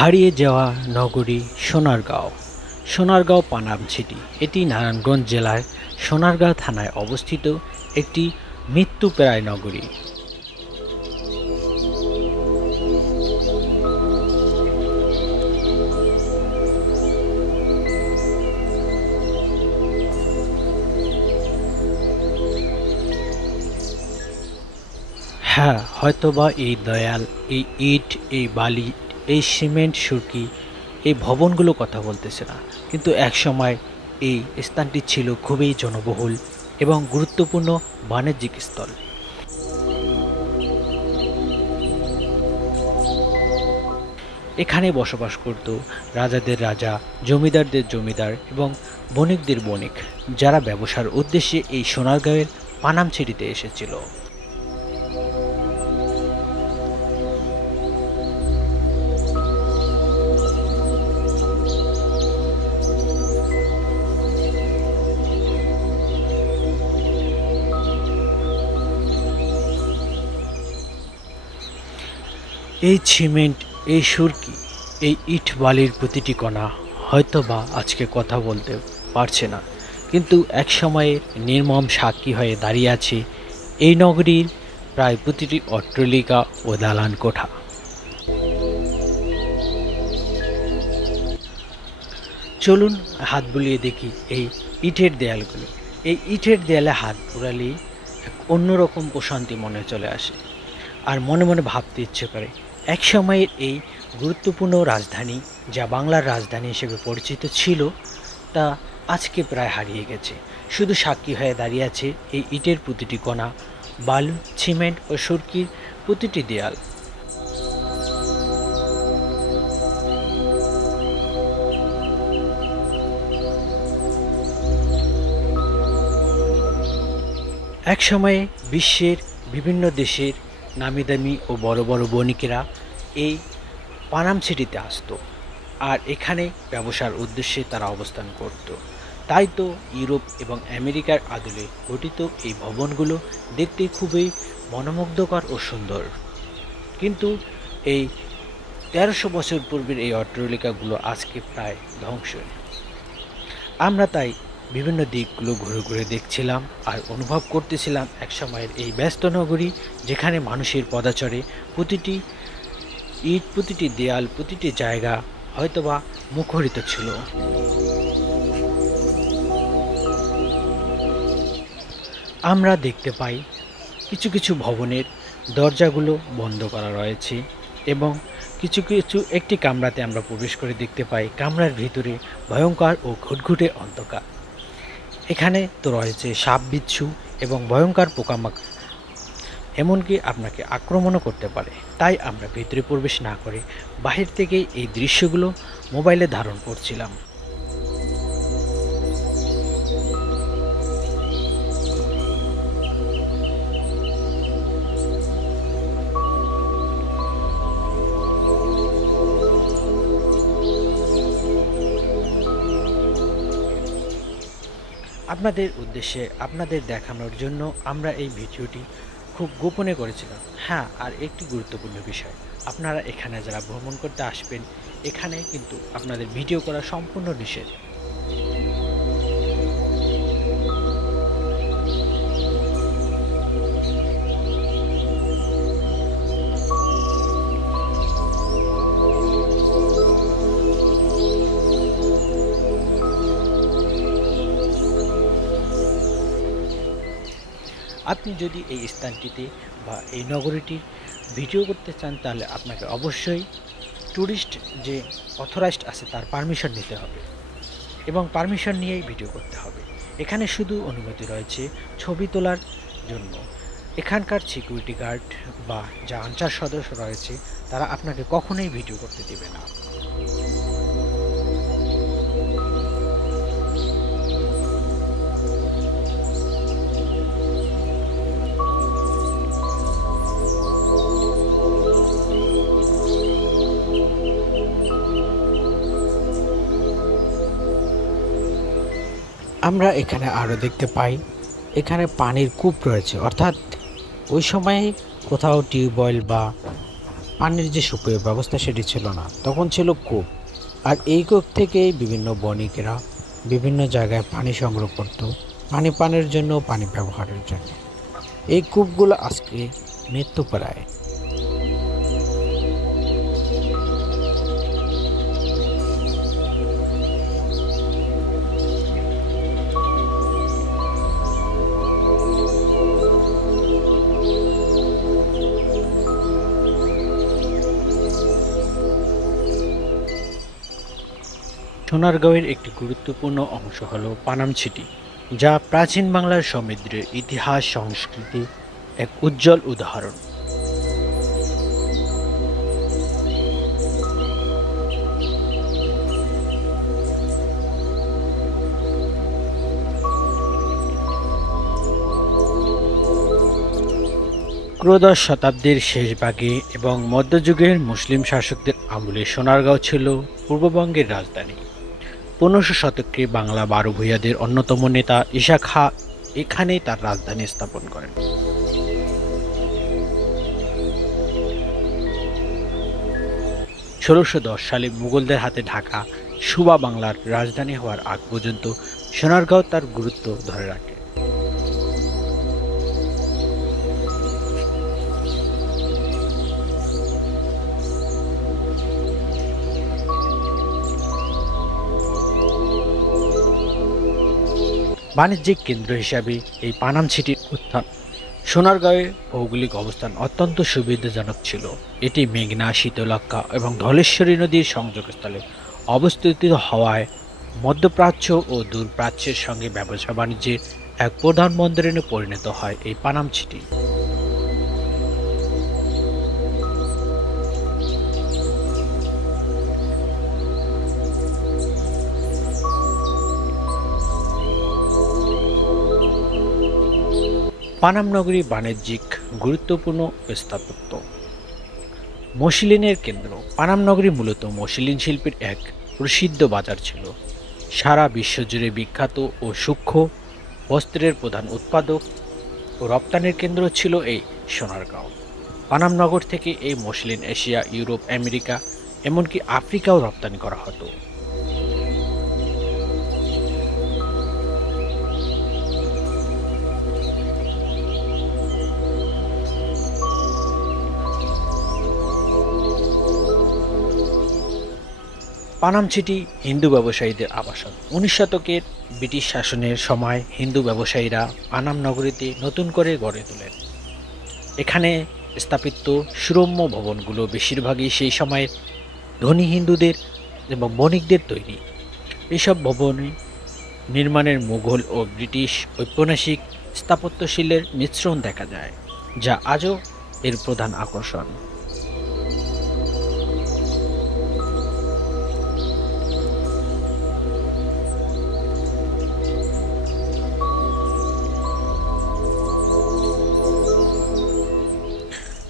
হারিয়ে যাওয়া নগরী সোনারগাঁও। সোনারগাঁও পানাম সিটি এটি নারায়ণগঞ্জ জেলার সোনারগাঁও থানায় অবস্থিত একটি মৃত্যুপ্রায় নগরী। হ্যাঁ, হয়তোবা এই দেয়াল, এই ইট, এই বালি, এই সিমেন্ট সুরকি, এই ভবনগুলো কথা বলতেছে না, কিন্তু একসময় এই স্থানটি ছিল খুবই জনবহুল এবং গুরুত্বপূর্ণ বাণিজ্যিক স্থল। এখানে বসবাস করত রাজাদের রাজা, জমিদারদের জমিদার এবং বণিকদের বণিক, যারা ব্যবসার উদ্দেশ্যে এই সোনারগাঁওয়ের পানাম সিটিতে এসেছিল। এই সিমেন্ট, এই সুরকি, এই ইট বালির প্রতিটি কণা হয়তোবা আজকে কথা বলতে পারছে না, কিন্তু এক সময়ের নির্মম সাক্ষী হয়ে দাঁড়িয়ে আছে এই নগরীর প্রায় প্রতিটি অট্টালিকা ও দালান কোঠা। চলুন হাত বুলিয়ে দেখি এই ইটের দেয়ালগুলো। এই ইটের দেয়ালে হাত বুলালেই এক অন্যরকম প্রশান্তি মনে চলে আসে, আর মনে মনে ভাবতে ইচ্ছে করে এক সময়ের এই গুরুত্বপূর্ণ রাজধানী, যা বাংলার রাজধানী হিসেবে পরিচিত ছিল, তা আজকে প্রায় হারিয়ে গেছে। শুধু সাক্ষী হয়ে দাঁড়িয়ে আছে এই ইটের প্রতিটি কণা, বালু, সিমেন্ট ও সুরকির প্রতিটি দেয়াল। এক সময়ে বিশ্বের বিভিন্ন দেশের নামিদামি ও বড় বড় বণিকেরা এই পানাম সিটিতে আসতো, আর এখানে ব্যবসার উদ্দেশ্যে তারা অবস্থান করত। তাই তো ইউরোপ এবং আমেরিকার আদলে গঠিত এই ভবনগুলো দেখতে খুবই মনোমুগ্ধকর ও সুন্দর। কিন্তু এই ১৩০০ বছর পূর্বের এই অট্টালিকাগুলো আজকে প্রায় ধ্বংস। আমরা তাই বিভিন্ন দিকগুলো ঘুরে ঘুরে দেখছিলাম আর অনুভব করতেছিলাম এক সময়ের এই ব্যস্ত নগরী, যেখানে মানুষের পদাচরে প্রতিটি ইট, প্রতিটি দেয়াল, প্রতিটি জায়গা হয়তোবা মুখরিত ছিল। আমরা দেখতে পাই কিছু কিছু ভবনের দরজাগুলো বন্ধ করা রয়েছে, এবং কিছু কিছু একটি কামরাতে আমরা প্রবেশ করে দেখতে পাই কামরার ভিতরে ভয়ঙ্কর ও ঘুটঘুটে অন্ধকার। এখানে তো রয়েছে সাপ, বিচ্ছু এবং ভয়ঙ্কর পোকামাকড়, এমনকি আপনাকে আক্রমণও করতে পারে। তাই আমরা ভিতরে প্রবেশ না করে বাহির থেকেই এই দৃশ্যগুলো মোবাইলে ধারণ করছিলাম। আপনাদের উদ্দেশ্যে, আপনাদের দেখানোর জন্য আমরা এই ভিডিওটি খুব গোপনে করেছিলাম। হ্যাঁ, আর একটি গুরুত্বপূর্ণ বিষয়, আপনারা এখানে যারা ভ্রমণ করতে আসবেন, এখানে কিন্তু আপনাদের ভিডিও করা সম্পূর্ণ নিষেধ। আপনি যদি এই স্থানটিতে বা এই নগরীটির ভিডিও করতে চান, তাহলে আপনাকে অবশ্যই ট্যুরিস্ট যে অথরাইজড আছে তার পারমিশন নিতে হবে, এবং পারমিশন নিয়েই ভিডিও করতে হবে। এখানে শুধু অনুমতি রয়েছে ছবি তোলার জন্য। এখানকার সিকিউরিটি গার্ড বা যা আনসার সদস্য রয়েছে, তারা আপনাকে কখনোই ভিডিও করতে দেবে না। আমরা এখানে আরও দেখতে পাই এখানে পানির কূপ রয়েছে, অর্থাৎ ওই সময়ে কোথাও টিউবওয়েল বা পানির যে সুপেয় ব্যবস্থা সেটি ছিল না, তখন ছিল কূপ। আর এই কূপ থেকেই বিভিন্ন বণিকেরা বিভিন্ন জায়গায় পানি সংগ্রহ করত, পানির জন্য, পানি ব্যবহারের জন্য। এই কূপগুলো আজকে মৃত্যুপ্রায়। সোনারগাঁওয়ের একটি গুরুত্বপূর্ণ অংশ হল পানামছিটি, যা প্রাচীন বাংলার সমৃদ্ধের ইতিহাস সংস্কৃতি এক উজ্জ্বল উদাহরণ। ত্রয়োদশ শতাব্দীর শেষ ভাগে এবং মধ্যযুগের মুসলিম শাসকদের আমলে সোনারগাঁও ছিল পূর্ববঙ্গের রাজধানী। 1500 শতকে বাংলা বারো ভূঁইয়াদের অন্যতম নেতা ঈশা খাঁ এখানেই তার রাজধানী স্থাপন করেন। 1610 সালে মুঘলদের হাতে ঢাকা সুবা বাংলার রাজধানী হওয়ার আগ পর্যন্ত সোনারগাঁও তার গুরুত্ব ধরে রাখে। বাণিজ্যিক কেন্দ্র হিসাবে এই পানামছিটির উত্থান। সোনারগাঁওয়ের ভৌগোলিক অবস্থান অত্যন্ত সুবিধাজনক ছিল। এটি মেঘনা, শীতলক্ষ্যা এবং ধলেশ্বরী নদীর সংযোগস্থলে অবস্থিত হওয়ায় মধ্যপ্রাচ্য ও দূরপ্রাচ্যের সঙ্গে ব্যবসা বাণিজ্যের এক প্রধান বন্দরে পরিণত হয় এই পানামছিটি। পানাম নগরী বাণিজ্যিক গুরুত্বপূর্ণ স্থাপত্য। মসলিনের কেন্দ্র। পানাম নগরী মূলত মসলিন শিল্পের এক প্রসিদ্ধ বাজার ছিল। সারা বিশ্বজুড়ে বিখ্যাত ও সূক্ষ্ম বস্ত্রের প্রধান উৎপাদক ও রপ্তানির কেন্দ্র ছিল এই সোনারগাঁও। পানাম নগর থেকে এই মসলিন এশিয়া, ইউরোপ, আমেরিকা এমনকি আফ্রিকাও রপ্তানি করা হতো। পানামছিটি হিন্দু ব্যবসায়ীদের আবাসন। 19 শতকের ব্রিটিশ শাসনের সময় হিন্দু ব্যবসায়ীরা পানাম নগরীতে নতুন করে গড়ে তোলেন। এখানে স্থাপিত সুরম্য ভবনগুলো বেশিরভাগই সেই সময়ের ধনী হিন্দুদের এবং বণিকদের তৈরি। এসব ভবন নির্মাণের মুঘল ও ব্রিটিশ ঔপনিবেশিক স্থাপত্যশৈলীর মিশ্রণ দেখা যায়, যা আজও এর প্রধান আকর্ষণ।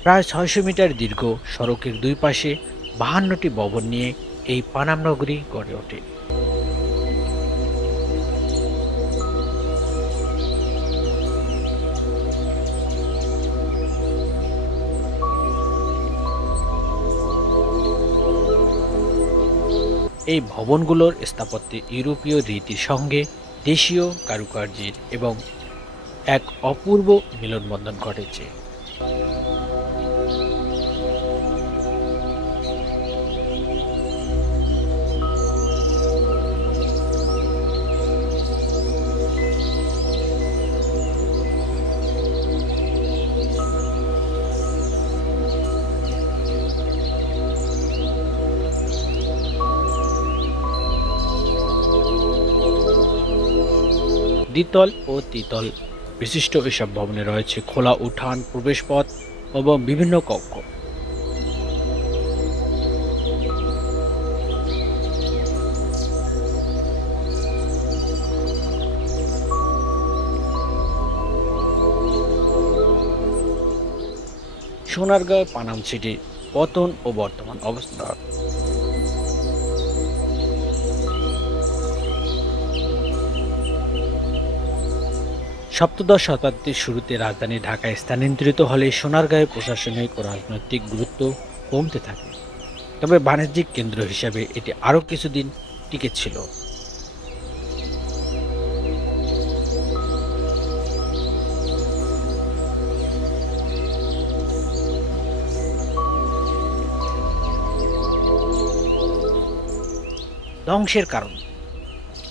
প্রায় 600 মিটার দীর্ঘ সড়কের দুই পাশে 52টি ভবন নিয়ে এই পানাম নগরী গড়ে ওঠে। এই ভবনগুলোর স্থাপত্যে ইউরোপীয় রীতির সঙ্গে দেশীয় কারুকার্যের এবং এক অপূর্ব মিলনবন্ধন ঘটেছে। দ্বিতল ও ত্রিতল বিশিষ্ট এসব ভবনে রয়েছে খোলা উঠান, প্রবেশপথ এবং বিভিন্ন কক্ষ। সোনারগাঁও পানামছিটির পতন ও বর্তমান অবস্থা। সপ্তদশ শতাব্দীর শুরুতে রাজধানী ঢাকায় স্থানান্তরিত হলে সোনারগাঁয়ের প্রশাসনিক ও রাজনৈতিক গুরুত্ব কমতে থাকে। তবে বাণিজ্যিক কেন্দ্র হিসাবে এটি আরও কিছুদিন টিকে ছিল। ধ্বংসের কারণ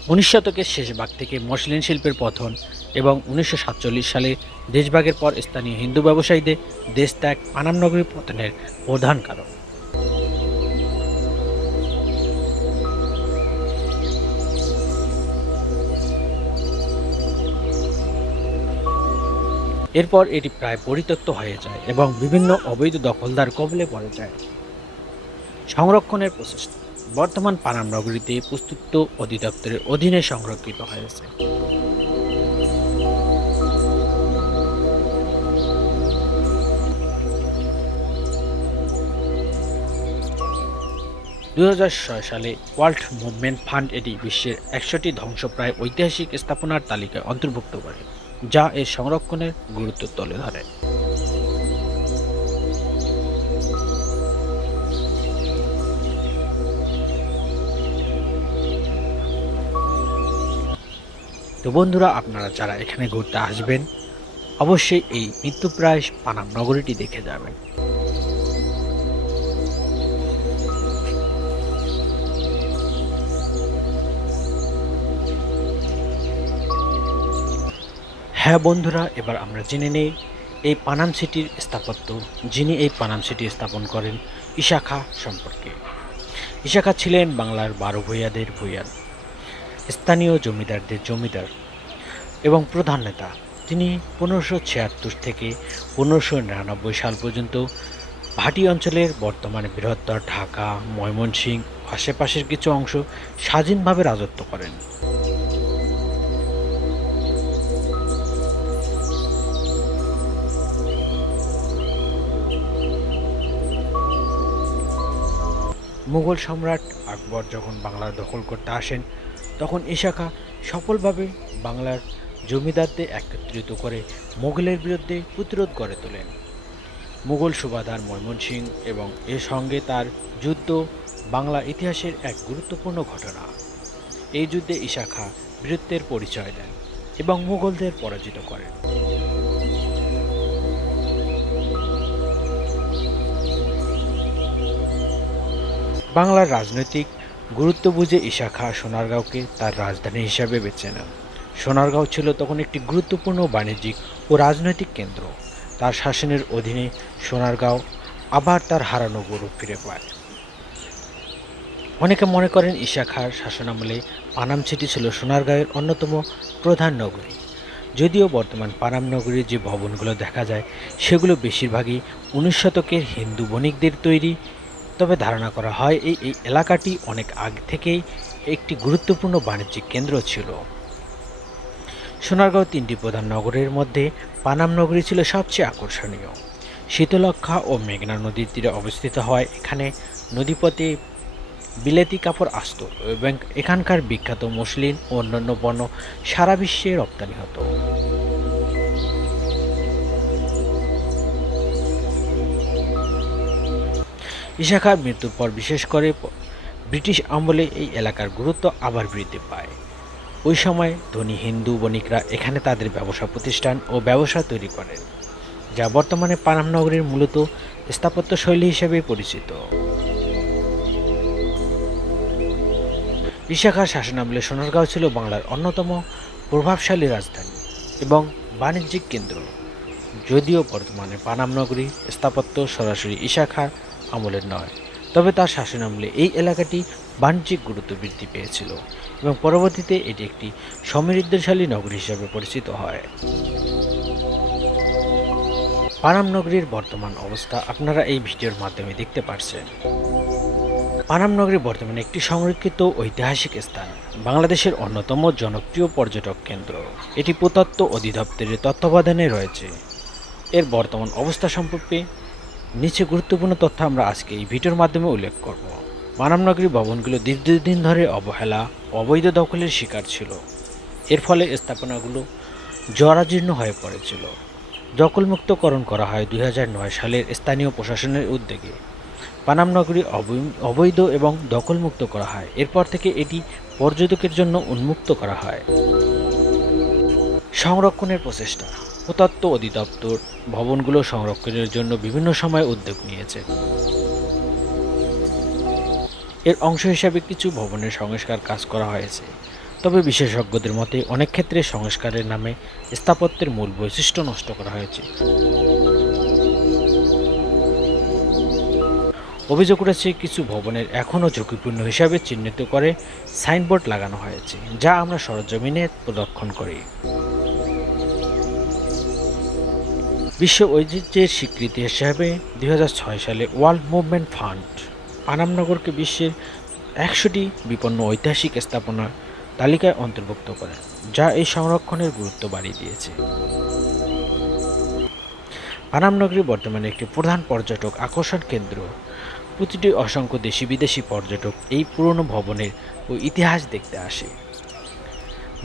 19 শতকের শেষ ভাগ থেকে মসলিন শিল্পের পতন এবং 1947 সালে দেশভাগের পর স্থানীয় হিন্দু ব্যবসায়ীদের দেশ ত্যাগ পানাম নগরীর পতনের প্রধান কারণ। এরপর এটি প্রায় পরিত্যক্ত হয়ে যায় এবং বিভিন্ন অবৈধ দখলদার কবলে পড়ে যায়। সংরক্ষণের প্রচেষ্টা বর্তমান পানাম নগরীতে পুরাতত্ত্ব অধিদপ্তরের অধীনে সংরক্ষিত হয়েছে। সালে ওয়ার্ল্ড মুভমেন্ট ফান্ড এটি বিশ্বের 100টি ধ্বংসপ্রায় ঐতিহাসিক স্থাপনার তালিকায় অন্তর্ভুক্ত করে, যা এর সংরক্ষণের গুরুত্ব তুলে ধরে। তো বন্ধুরা, আপনারা যারা এখানে ঘুরতে আসবেন অবশ্যই এই মৃত্যুপ্রায় পানাম নগরীটি দেখে যাবেন। হ্যাঁ বন্ধুরা, এবার আমরা জেনে নেই এই পানাম সিটির স্থাপত্য, যিনি এই পানাম সিটি স্থাপন করেন, ঈশা খাঁ সম্পর্কে। ঈশা খাঁ ছিলেন বাংলার 12 ভূঁইয়াদের ভূঁইয়া, স্থানীয় জমিদারদের জমিদার এবং প্রধান নেতা। তিনি 1576 থেকে 1599 সাল পর্যন্ত ভাটি অঞ্চলের বর্তমানে বৃহত্তর ঢাকা, ময়মনসিংহ আশেপাশের কিছু অংশ স্বাধীনভাবে রাজত্ব করেন। মুঘল সম্রাট আকবর যখন বাংলার দখল করতে আসেন, তখন ঈশা খাঁ সফলভাবে বাংলার জমিদারদের একত্রিত করে মুঘলের বিরুদ্ধে প্রতিরোধ গড়ে তোলেন। মুঘল সুবাদার ময়মনসিংহ এবং এর সঙ্গে তার যুদ্ধ বাংলা ইতিহাসের এক গুরুত্বপূর্ণ ঘটনা। এই যুদ্ধে ঈশা খাঁ বীরত্বের পরিচয় দেন এবং মুঘলদের পরাজিত করেন। বাংলার রাজনৈতিক গুরুত্ব বুঝে ঈশা খাঁ সোনারগাঁওকে তার রাজধানী হিসাবে বেছে নেন। সোনারগাঁও ছিল তখন একটি গুরুত্বপূর্ণ বাণিজ্যিক ও রাজনৈতিক কেন্দ্র। তার শাসনের অধীনে সোনারগাঁও আবার তার হারানো গৌরব ফিরে পায়। অনেকে মনে করেন ঈশা খাঁর শাসনামলে পানাম সিটি ছিল সোনারগাঁওয়ের অন্যতম প্রধান নগরী। যদিও বর্তমান পানাম নগরীর যে ভবনগুলো দেখা যায় সেগুলো বেশিরভাগই 19 শতকের হিন্দু বণিকদের তৈরি। তবে ধারণা করা হয় এই এলাকাটি অনেক আগে থেকেই একটি গুরুত্বপূর্ণ বাণিজ্যিক কেন্দ্র ছিল। সোনারগাঁও 3টি প্রধান নগরের মধ্যে পানাম নগরী ছিল সবচেয়ে আকর্ষণীয়। শীতলক্ষ্যা ও মেঘনা নদীর তীরে অবস্থিত হয় এখানে নদীপথে বিলেতি কাপড় আসত এবং এখানকার বিখ্যাত মসলিন ও অন্যান্য পণ্য সারা বিশ্বে রপ্তানি হতো। ঈশা খাঁর মৃত্যুর পর বিশেষ করে ব্রিটিশ আমলে এই এলাকার গুরুত্ব আবার বৃদ্ধি পায়। ওই সময় ধনী হিন্দু বণিকরা এখানে তাদের ব্যবসা প্রতিষ্ঠান ও ব্যবসা তৈরি করেন, যা বর্তমানে পানাম নগরীর মূলত স্থাপত্য শৈলী হিসেবে পরিচিত। ঈশা খাঁর শাসনামলে সোনারগাঁও ছিল বাংলার অন্যতম প্রভাবশালী রাজধানী এবং বাণিজ্যিক কেন্দ্র। যদিও বর্তমানে পানাম নগরী স্থাপত্য সরাসরি ঈশা খাঁর আমলের নয়, তবে তার শাসনামলে এই এলাকাটি বাণিজ্যিক গুরুত্ব বৃদ্ধি পেয়েছিল এবং পরবর্তীতে এটি একটি সমৃদ্ধশালী নগরী হিসেবে পরিচিত হয়। পানাম নগরীর বর্তমান অবস্থা আপনারা এই ভিডিওর মাধ্যমে দেখতে পাচ্ছেন। পানাম নগরী বর্তমানে একটি সংরক্ষিত ঐতিহাসিক স্থান, বাংলাদেশের অন্যতম জনপ্রিয় পর্যটক কেন্দ্র। এটি প্রত্নতত্ত্ব অধিদপ্তরের তত্ত্বাবধানে রয়েছে। এর বর্তমান অবস্থা সম্পর্কে নিচে গুরুত্বপূর্ণ তথ্য আমরা আজকে এই ভিডিওর মাধ্যমে উল্লেখ করব। পানাম নগরী ভবনগুলো দীর্ঘদিন ধরে অবহেলা, অবৈধ দখলের শিকার ছিল। এর ফলে স্থাপনাগুলো জরাজীর্ণ হয়ে পড়েছিল। দখলমুক্তকরণ করা হয় 2009 সালের স্থানীয় প্রশাসনের উদ্যোগে। পানাম নগরী অবৈধ এবং দখলমুক্ত করা হয়। এরপর থেকে এটি পর্যটকের জন্য উন্মুক্ত করা হয়। সংরক্ষণের প্রচেষ্টা। প্রত্নতত্ত্ব অধিদপ্তর ভবনগুলো সংরক্ষণের জন্য বিভিন্ন সময় উদ্যোগ নিয়েছে। এর অংশ হিসাবে কিছু ভবনের সংস্কার কাজ করা হয়েছে, তবে বিশেষজ্ঞদের মতে অনেক ক্ষেত্রে সংস্কারের নামে স্থাপত্যের মূল বৈশিষ্ট্য নষ্ট করা হয়েছে। অভিযোগ উঠেছে কিছু ভবনের এখনও ঝুঁকিপূর্ণ হিসাবে চিহ্নিত করে সাইনবোর্ড লাগানো হয়েছে, যা আমরা সরজমিনে প্রদর্শন করি। বিশ্ব ঐতিহ্যের স্বীকৃতি হিসাবে 2006 সালে ওয়ার্ল্ড মুভমেন্ট ফান্ড পানাম নগরকে বিশ্বের 100টি বিপন্ন ঐতিহাসিক স্থাপনার তালিকায় অন্তর্ভুক্ত করে, যা এই সংরক্ষণের গুরুত্ব বাড়িয়ে দিয়েছে। পানাম নগরী বর্তমানে একটি প্রধান পর্যটক আকর্ষণ কেন্দ্র। প্রতিটি অসংখ্য দেশি বিদেশি পর্যটক এই পুরনো ভবনের ও ইতিহাস দেখতে আসে।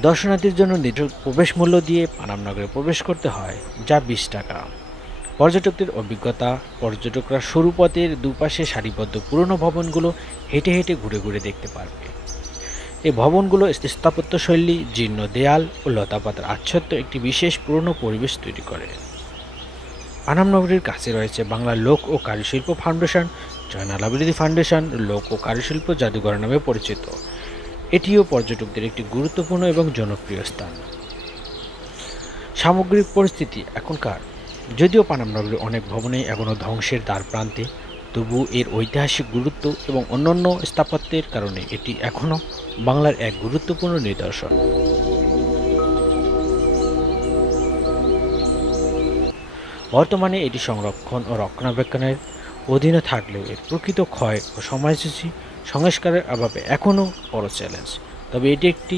দর্শনার্থীর জন্য নির্ধারিত প্রবেশ মূল্য দিয়ে পানাম নগরে প্রবেশ করতে হয়, যা 20 টাকা। পর্যটকদের অভিজ্ঞতা, পর্যটকরা সরু পথের দুপাশে সারিবদ্ধ পুরনো ভবনগুলো হেঁটে হেঁটে ঘুরে ঘুরে দেখতে পারবে। এই ভবনগুলো স্থাপত্যশৈলী, জীর্ণ দেয়াল ও লতাপাতার আচ্ছাদিত একটি বিশেষ পুরনো পরিবেশ তৈরি করে। পানাম নগরীর কাছে রয়েছে বাংলা লোক ও কারুশিল্প ফাউন্ডেশন, জয়নাল আবেদী ফাউন্ডেশন, লোক ও কারুশিল্প জাদুঘর নামে পরিচিত। এটিও পর্যটকদের একটি গুরুত্বপূর্ণ এবং জনপ্রিয় স্থান। সামগ্রিক পরিস্থিতি এখনকার। যদিও পানাম নগরীর অনেক ভবনেই এখনও ধ্বংসের দ্বার প্রান্তে, তবু এর ঐতিহাসিক গুরুত্ব এবং অন্যান্য স্থাপত্যের কারণে এটি এখনও বাংলার এক গুরুত্বপূর্ণ নিদর্শন। বর্তমানে এটি সংরক্ষণ ও রক্ষণাবেক্ষণের অধীনে থাকলেও এর প্রকৃত ক্ষয় ও সময়সূচি সংস্কারের অভাবে এখনও বড় চ্যালেঞ্জ। তবে এটি একটি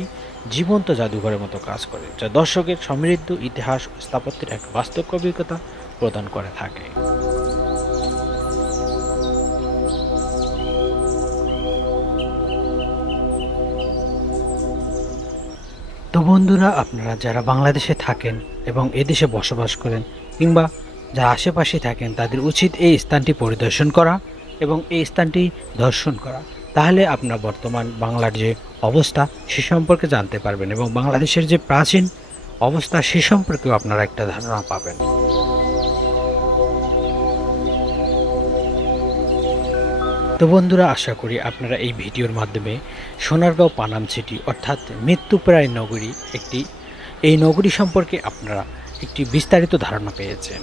জীবন্ত জাদুঘরের মতো কাজ করে, যা দর্শকের সমৃদ্ধ ইতিহাস ও স্থাপত্যের এক বাস্তব অভিজ্ঞতা প্রদান করে থাকে। তো বন্ধুরা, আপনারা যারা বাংলাদেশে থাকেন এবং এদেশে বসবাস করেন কিংবা যারা আশেপাশে থাকেন, তাদের উচিত এই স্থানটি পরিদর্শন করা এবং এই স্থানটি দর্শন করা। তাহলে আপনার বর্তমান বাংলার যে অবস্থা সে সম্পর্কে জানতে পারবেন এবং বাংলাদেশের যে প্রাচীন অবস্থা সে সম্পর্কেও আপনারা একটা ধারণা পাবেন। তো বন্ধুরা, আশা করি আপনারা এই ভিডিওর মাধ্যমে সোনারগাঁও পানাম সিটি অর্থাৎ মৃত্যুপ্রায় নগরী এই নগরী সম্পর্কে আপনারা একটি বিস্তারিত ধারণা পেয়েছেন।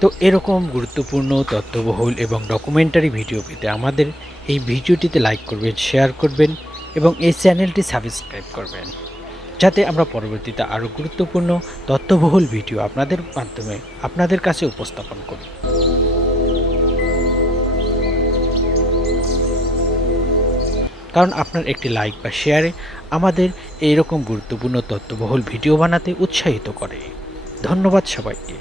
তো এরকম গুরুত্বপূর্ণ, তথ্যবহুল এবং ডকুমেন্টারি ভিডিও পেতে আমাদের এই ভিডিওটিতে লাইক করবেন, শেয়ার করবেন এবং এই চ্যানেলটি সাবস্ক্রাইব করবেন, যাতে আমরা পরবর্তীতে আরও গুরুত্বপূর্ণ তথ্যবহুল ভিডিও আপনাদের মাধ্যমে আপনাদের কাছে উপস্থাপন করি। কারণ আপনার একটি লাইক বা শেয়ারে আমাদের এইরকম গুরুত্বপূর্ণ তথ্যবহুল ভিডিও বানাতে উৎসাহিত করে। ধন্যবাদ সবাইকে।